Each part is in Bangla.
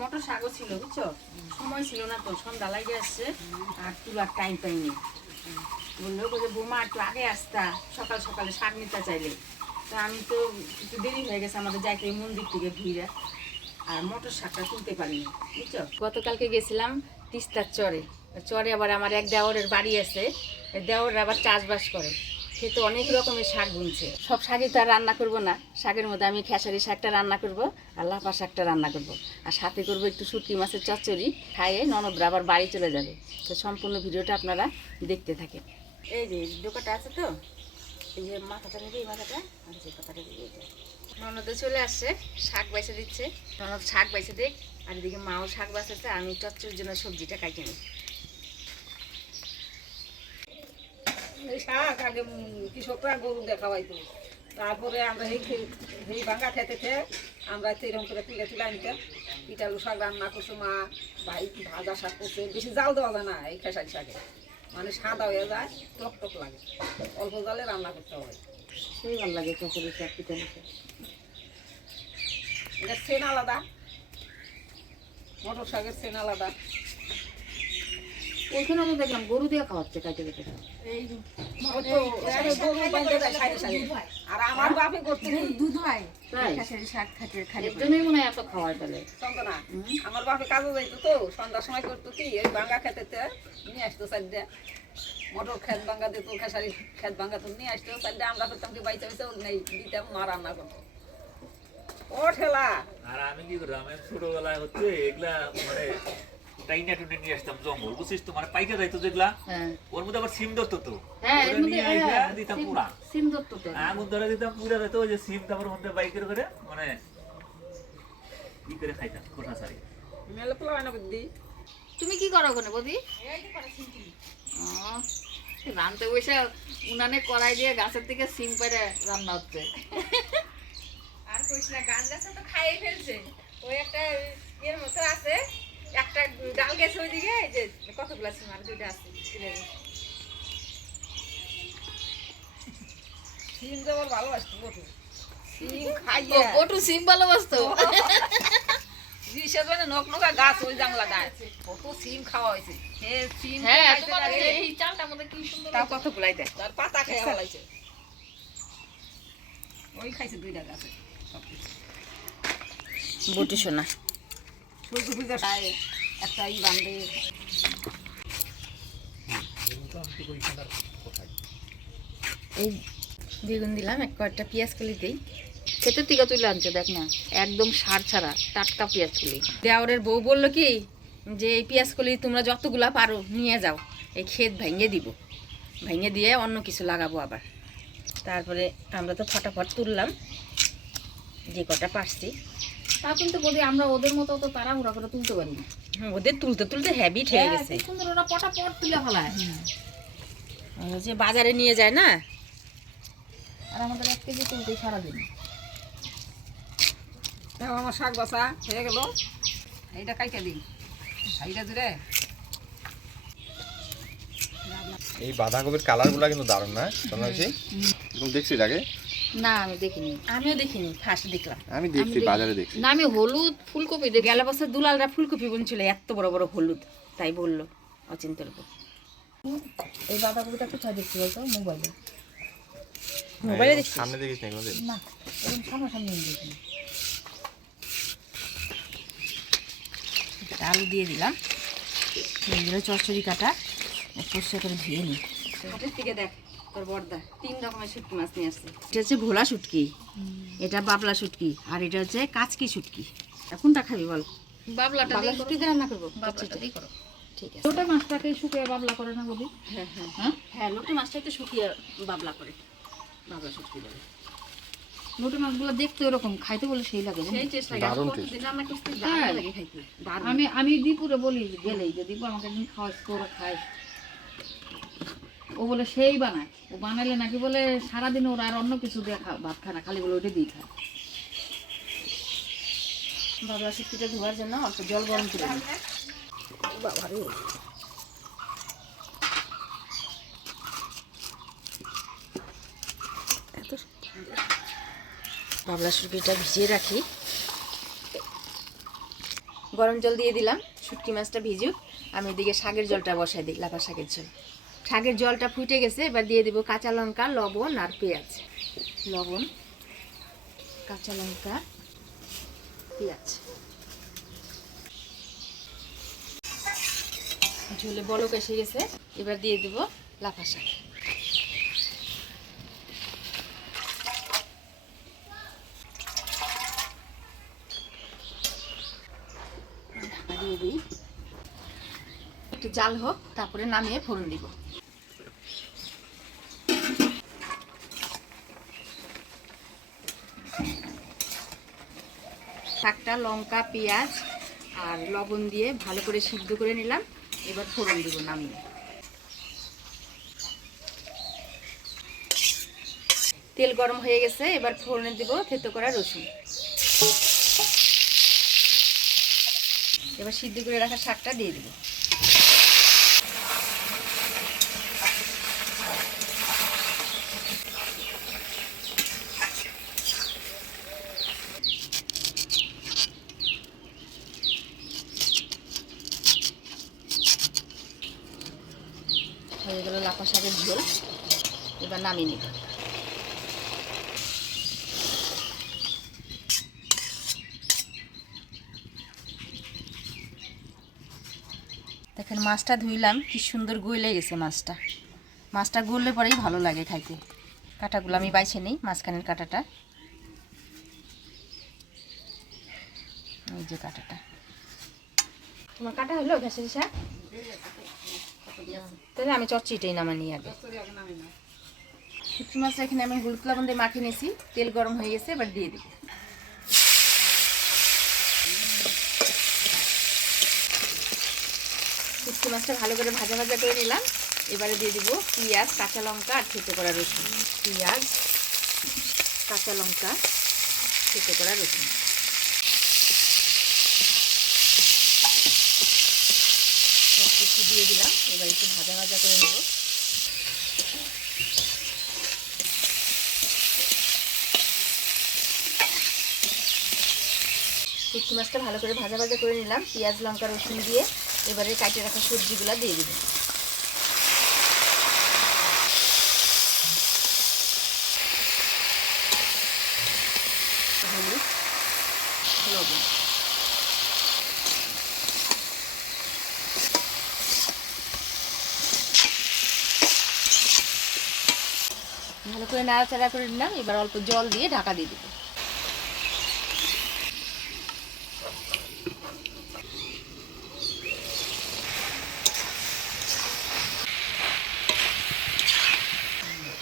মটর শাকও ছিল বুঝছো, সময় ছিল না তো, সন্ধ্যা লাগে আসছে আর তুলার টাইম পাইনি। বললো যে বৌমা একটু আগে আসতা, সকাল সকালে শাক নিতে চাইলে। তো আমি তো একটু দেরি হয়ে গেছে আমাদের যাইতে মন্দির থেকে ভিড়ে, আর মটর শাকটা তুলতে পারিনি বুঝছো। গতকালকে গেছিলাম তিস্তার চরে, চরে আবার আমার এক দেওরের বাড়ি আছে, দেওর আবার চাষবাস করে, সে তো অনেক রকমের শাক বুনছে। সব শাকই তো আর রান্না করবো না, শাকের মধ্যে আমি খেসারি শাকটা রান্না করব আর লাফা শাকটা রান্না করব, আর সাথে করবো একটু শুটকি মাছের চচ্চড়ি। খাইয়ে ননদরা আবার বাড়ি চলে যাবে। তো সম্পূর্ণ ভিডিওটা আপনারা দেখতে থাকেন। এই যে দোকানটা আছে তো, এই যে মাথাটা নেবে, এই মাথাটা আর যে কথাটা দিবে এটা। ননদে চলে আসছে, শাক বাইছে দিচ্ছে, ননদ শাক বাইছে দেখ, আর এদিকে মাও শাক বাঁচাচ্ছে, আমি চচ্চড়ির জন্য সবজিটা কাটে নিই। শাক আগে কৃষকরা গরু দেখাবাইতো, তারপরে আমরা এই ভাঙা খেতে খেয়ে আমরা এরকম করে তুলে তুলে আনতাম। পিঠালু শাক রান্না করছো মা, ভাই ভাজা শাক করছে, বেশি জাল দেওয়া যায় না এই খেসারি শাকে, মানে সাদা হয়ে যায়, টক টক লাগে, অল্প জালে রান্না করতে হয়। সেই ভালো লাগে চচ্চড়ি শাক, পিঠালু শাক। এটা সেন আলাদা, মটর শাকের সেন আলাদা। ওইখানে তো দেখলাম গরু দিয়ে খাওয়াচ্ছে কাটে কেটে। আর আমার বাপে করতে দুধ হয়, খেসারি শাক খাটে খাটে, এর জন্যই মনে হয় এত খাওয়ার পেলে। না, আমার বাপে কাজে যাইতো তো, সন্ধ্যার সময় করতো কি ওই ভাঙ্গা খেতেতে নিয়ে আসতো চারটে, মটর খেত ভাঙ্গা দিত, খেসারি খেত ভাঙ্গা তো নিয়ে আসতো চারটে, আমরা করতাম কি বাইতে বাইতে নেই দিতাম, মা রান্না করতো। ও ঠেলা। আর আমি কি করতাম, আমি ছোটবেলায় হচ্ছে এগুলা মানে টাইনা টুনে নিয়ে আসতাম জঙ্গল, বুঝছিস তো, মানে পাইকা যাইতো যেগুলা, ওর মধ্যে আবার সিম ধরতো তো, নিয়ে আইসা দিতাম পুরা, সিম ধরতো তো, আগুন ধরে দিতাম পুরা যাইতো, ওই যে সিম তারপর মধ্যে বাইকের করে মানে ই করে খাইতাম কোঠা সারি। মেলে পোলা হয় না বুদ্ধি। তুমি কি করো ওখানে বৌদি? রান্তে বসে উনানে কড়াই দিয়ে গাছের থেকে সিম পেরে রান্না হচ্ছে। আর কইস না, গাছ গাছে তো খাইয়ে ফেলছে। ওই একটা এর মতো আছে, একটা ডাল গেছে ওইদিকে, এই যে কতগুলা সিম আর দুইটা আছে। সিম যাবার ভালোবাসতো বটু, সিম খাইয়ে বটু সিম ভালোবাসতো। সেজন্য নক নকা গাছ ওই জাংলা গাছ, কত সিম খাওয়া হয়েছে। সিম হ্যাঁ, তোমার এই চালটার মধ্যে কি সুন্দর, তাও কত গুলাই দেয়, তার পাতা খেয়ে ফেলাইছে, ওই খাইছে দুইটা গাছে। বটু সোনা সূর্য পূজা একটা ই বান্ধে। এই বেগুন দিলাম, এক কয়েকটা পেঁয়াজ কলি দিই, ক্ষেতের থেকে তুলে আনছে দেখ না, একদম সার ছাড়া টাটকা পেঁয়াজ কলি। দেওরের বউ বললো কি যে এই পেঁয়াজ কলি তোমরা যতগুলা পারো নিয়ে যাও, এই ক্ষেত ভেঙে দিব, ভেঙে দিয়ে অন্য কিছু লাগাবো আবার। তারপরে আমরা তো ফটাফট তুললাম যে কটা পারছি। তা কিন্তু বলি আমরা ওদের মতো তো তাড়াহুড়া করে তুলতে পারি না। ওদের তুলতে তুলতে হ্যাবিট হয়ে গেছে, কি সুন্দর ওরা পটাপট তুলে ফেলায়, যে বাজারে নিয়ে যায় না। আর আমাদের 1 কেজি তুলতেই সারাদিন। দেখো আমার শাক বাসা হয়ে গেল, এইটা কাইটা দিই, এইটা দিলে। এই বাঁধাকপির কালারগুলো কিন্তু দারুণ না সোনালি? তুমি দেখছিস আগে? না আমি দেখিনি, আমিও দেখিনি, ফার্স্ট দেখলাম। আমি দেখছি, বাজারে দেখছি। না আমি হলুদ ফুলকপি দেখি, গেল বছর দুলালরা ফুলকপি বুনছিল এত বড় বড় হলুদ, তাই বললো অচিন্তের উপর। এই বাঁধাকপিটা কোথায় দেখছি বলতো? মোবাইলে। মোবাইলে দেখছিস? সামনে দেখিস না কোনদিন? না, এরকম সামনাসামনি আমি দেখিনি। আলু দিয়ে দিলাম, চচ্চড়ি কাটা সর্ষে করে ধুয়ে নিই। হাটের থেকে দেখ তোর বর্দা 3 রকমের শুটকি মাছ নিয়ে আসছে। এটা হচ্ছে ভোলা শুটকি, এটা বাবলা শুটকি, আর এটা হচ্ছে কাচকি শুটকি। কোনটা খাবি বল? বাবলাটা বাবলা শুটকি দিয়ে রান্না করবো, বাবলাটা দিয়ে করো। ঠিক আছে। ছোট মাছটাকে শুকিয়ে বাবলা করে না বলি? হ্যাঁ হ্যাঁ হ্যাঁ হ্যাঁ, লোটে মাছটা একটু শুকিয়ে বাবলা করে, বাবলা শুটকি বলে। লোটে মাছগুলো দেখতে ওরকম, খাইতে বলে সেই লাগে। সেই টেস্ট লাগে, দারুণ কতদিন taste। রান্না করতে হ্যাঁ। দারুণ লাগে খাইতে, দারুণ। আমি দীপুরে বলি গেলেই যে দীপু আমাকে একদিন খাওয়াস, তোরা খাই। ও বলে সেই বানায়, ও বানাইলে নাকি বলে সারাদিন ওরা আর অন্য কিছু দিয়ে ভাত খায় না, খালি বলে ওইটা দিয়ে খায়। বাবলা শুটকিটা ধোয়ার জন্য অল্প জল গরম করে দিই। বাবা রে, বাবলা শুটকিটা ভিজিয়ে রাখি, গরম জল দিয়ে দিলাম, শুটকি মাছটা ভিজুক। আমি এদিকে শাকের জলটা বসাই দিই, লাফা শাকের জল। শাকের জলটা ফুটে গেছে, এবার দিয়ে দেবো কাঁচা লঙ্কা, লবণ আর পেঁয়াজ। লবণ, কাঁচা লঙ্কা, পেঁয়াজ। ঝোলে বলক এসে গেছে, এবার দিয়ে দেবো লাফা শাক। দিয়ে দিই, একটু জাল হোক, তারপরে নামিয়ে ফোড়ন দিব। শাকটা লঙ্কা, পেঁয়াজ আর লবণ দিয়ে ভালো করে সিদ্ধ করে নিলাম। এবার ফোড়ন দিব নামিয়ে। তেল গরম হয়ে গেছে, এবার ফোড়নে দিব থেতো করা রসুন। এবার সিদ্ধ করে রাখা শাকটা দিয়ে দিব। হয়ে গেল লাফা শাকের ঝোল, এবার নামিয়ে নিব। দেখেন মাছটা ধুইলাম, কি সুন্দর গলে গেছে মাছটা। মাছটা গললে পরেই ভালো লাগে খাইতে। কাঁটাগুলো আমি বাইছে নিই, মাঝখানের কাঁটাটা, এই যে কাঁটাটা। তোমার কাটা হলো ঘাসের শাক? তাহলে আমি চচ্চিটাই নামা নিয়ে আগে। শুটকি মাছটা এখানে আমি হলুদ লবণ দিয়ে মাখিয়ে নিয়েছি, তেল গরম হয়ে গেছে, এবার দিয়ে দিই। শুটকি মাছটা ভালো করে ভাজা ভাজা করে নিলাম। এবারে দিয়ে দিব পেঁয়াজ, কাঁচা লঙ্কা আর থেতো করা রসুন। পেঁয়াজ, কাঁচা লঙ্কা, থেতো করা রসুন। কিছু দিয়ে দিলাম, এবার একটু ভাজা ভাজা করে নেব। শুটকি মাছটা ভালো করে ভাজা ভাজা করে নিলাম পেঁয়াজ, লঙ্কা, রসুন দিয়ে। এবারে কাটে রাখা সবজিগুলো দিয়ে দিব। হলুদ, লবণ। ভালো করে নাড়াচাড়া করে নিলাম, এবার অল্প জল দিয়ে ঢাকা দিয়ে দিব।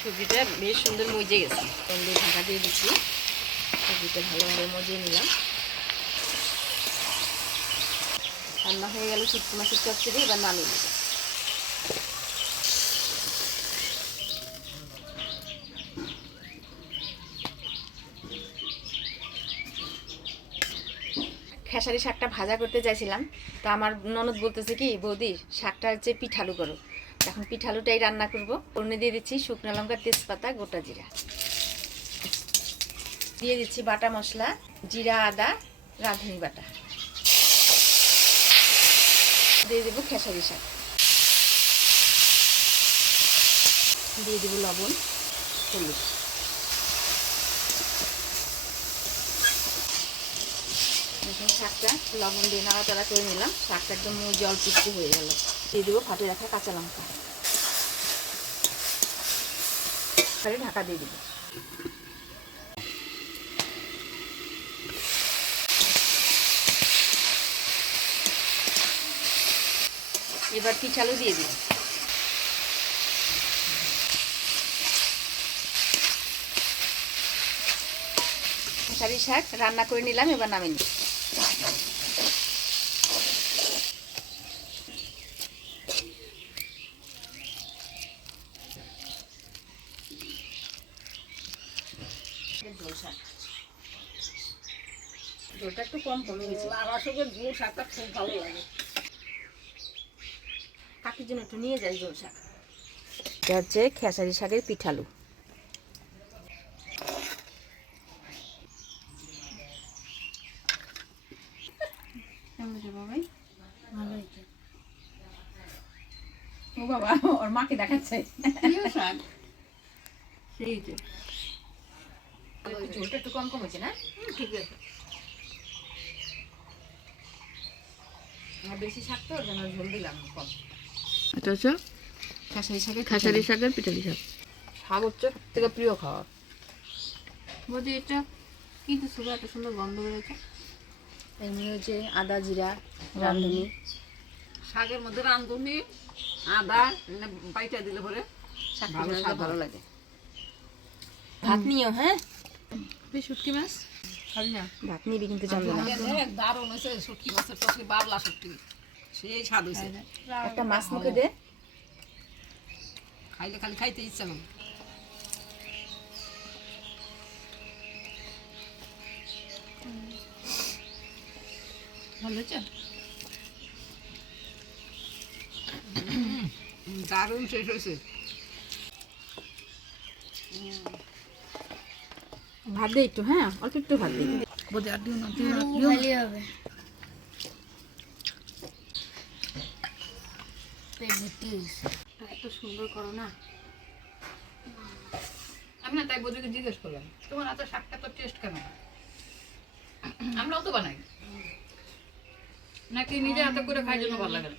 সবজিটা বেশ সুন্দর মজে গেছে, জল দিয়ে ঢাকা দিয়ে দিচ্ছি। সবজিটা ভালোভাবে মজিয়ে নিলাম। রান্না হয়ে গেল শুটকি মাছের চচ্চড়ি, এবার নামিয়ে দেবো। খেসারি শাকটা ভাজা করতে চাইছিলাম, তো আমার ননদ বলতেছে কি, বৌদি শাকটা হচ্ছে পিঠালু করো। এখন পিঠালুটাই রান্না করব। ফোড়নে দিয়ে দিচ্ছি শুকনো লঙ্কা, তেজপাতা, গোটা জিরা। দিয়ে দিচ্ছি বাটা মশলা, জিরা, আদা, রাঁধুনি বাটা। দিয়ে দেবো খেসারি শাক, দিয়ে দেবো লবণ, হলুদ। এখন শাকটা লবণ দিয়ে নাড়াচাড়া করে নিলাম। শাকটা একদম জল পিচ্ছি হয়ে গেল। দিয়ে দেবো ফাটে রাখা কাঁচা লঙ্কা, ঢাকা দিয়ে দেবো। এবার পিঠালু দিয়ে দিই। খেসারি শাক রান্না করে নিলাম, এবার নামিয়ে নিই। ঝোলটা একটু কম কমে গেছে। আমার সঙ্গে ঝোল শাকটা খুব ভালো লাগে। কাকির জন্য একটু নিয়ে যাই ঝোল শাক। এটা হচ্ছে খেসারি শাকের পিঠালু। কেমন হয়েছে বাবাই? ভালো হয়েছে। ও বাবা, ওর মাকে দেখাচ্ছে। প্রিয় শাক। সেই যে ঝোলটা একটু কম কম হয়েছে না? ঠিক আছে। আর বেশি শাক তো ওর জন্য ঝোল দিলাম কম। এটা হচ্ছে খেসারি শাকের খেসারি শাকের পিঠালি শাক। শাক হচ্ছে সবথেকে প্রিয় খাবার। বলছি এটা কিন্তু সুন্দর এত সুন্দর গন্ধ বেরোচ্ছে। এর মধ্যে হচ্ছে আদা জিরা রাঁধুনি, শাকের মধ্যে রাঁধুনি আদা বাইটা দিলে পরে শাক ভালো ভালো স্বাদ ভালো হয়। লাগে। ভাত নিও, হ্যাঁ শুটকি মাছ খাবি না? ভাত নিবি কিন্তু চন্দনা। দারুণ হয়েছে শুটকি মাছের টসকি, বাবলা শুটকি, সেই স্বাদ হয়েছে। একটা মাছ মুখে দে। খাইলে খালি খাইতে ইচ্ছা করে। ভালো হয়েছে? দারুণ শেষ হয়েছে। ভাত দে একটু, হ্যাঁ অল্প একটু ভাত দে। বোধ আর দিও না, ভালোই হবে। পেট ভর্তি হয়েছে। এত সুন্দর করো না। আমি না তাই বৌদিকে জিজ্ঞেস করলাম তোমার এত শাকটা তো টেস্ট কেন? আমরাও তো বানাই নাকি নিজে হাতে করে খাই জন্য ভালো লাগে না?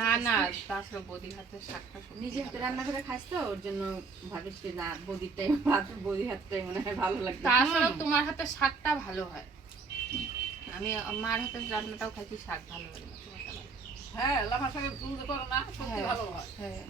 না না, তাছাড়া বৌদির হাতের শাকটা নিজে হাতে রান্না করে খাস তো ওর জন্য ভাবিস না বৌদির টাইম ভাত বৌদির হাতটাই মনে হয় ভালো লাগে। তাছাড়াও তোমার হাতের শাকটা ভালো হয়। আমি মার হাতের রান্নাটাও খাইছি, শাক ভালো লাগে না। হ্যাঁ, লাফা শাকের তুলতে করো না, সত্যি ভালো হয়। হ্যাঁ